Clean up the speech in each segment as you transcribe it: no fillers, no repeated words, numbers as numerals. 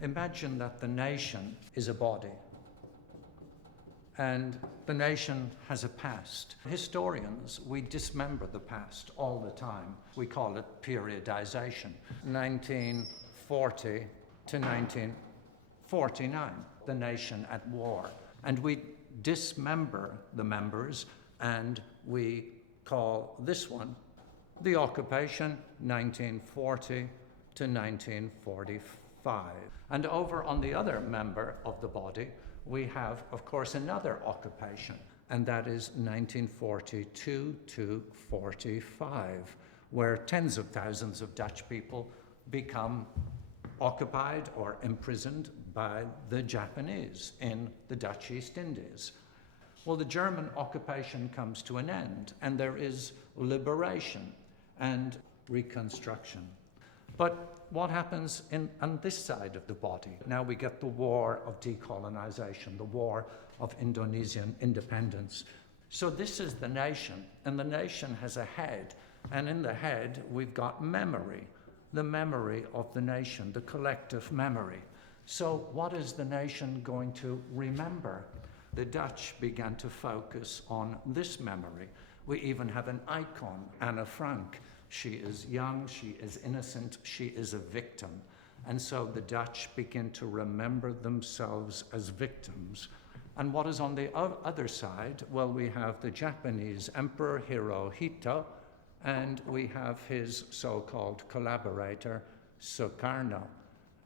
Imagine that the nation is a body, and the nation has a past. Historians, we dismember the past all the time. We call it periodization. 1940 to 1949, the nation at war. And we dismember the members, and we call this one the occupation, 1940 to 1945. And over on the other member of the body, we have, of course, another occupation, and that is 1942 to 45, where tens of thousands of Dutch people become occupied or imprisoned by the Japanese in the Dutch East Indies. Well, the German occupation comes to an end, and there is liberation and reconstruction. But what happens on this side of the body? Now we get the war of decolonization, the war of Indonesian independence. So this is the nation, and the nation has a head, and in the head we've got memory, the memory of the nation, the collective memory. So what is the nation going to remember? The Dutch began to focus on this memory. We even have an icon, Anne Frank. She is young, she is innocent, she is a victim. And so the Dutch begin to remember themselves as victims. And what is on the other side? Well, we have the Japanese Emperor Hirohito, and we have his so-called collaborator, Sukarno.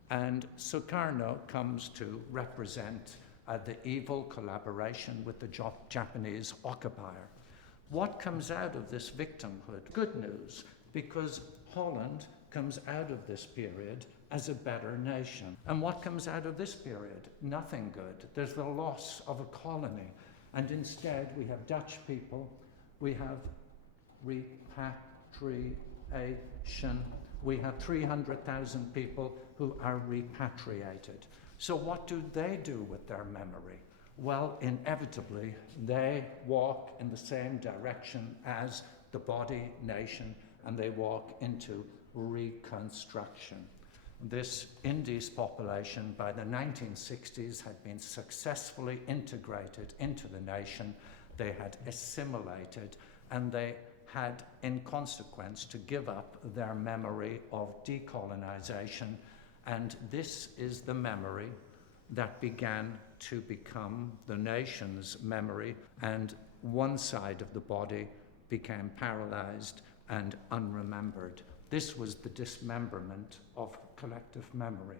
And Sukarno comes to represent the evil collaboration with the Japanese occupier. What comes out of this victimhood? Good news, because Holland comes out of this period as a better nation. And what comes out of this period? Nothing good. There's the loss of a colony. And instead, we have Dutch people, we have repatriation, we have 300,000 people who are repatriated. So what do they do with their memory? Well, inevitably, they walk in the same direction as the body nation, and they walk into reconstruction. This Indies population by the 1960s had been successfully integrated into the nation. They had assimilated, and they had, in consequence, to give up their memory of decolonization. And this is the memory that began to become the nation's memory, and one side of the body became paralyzed and unremembered. This was the dismemberment of collective memory.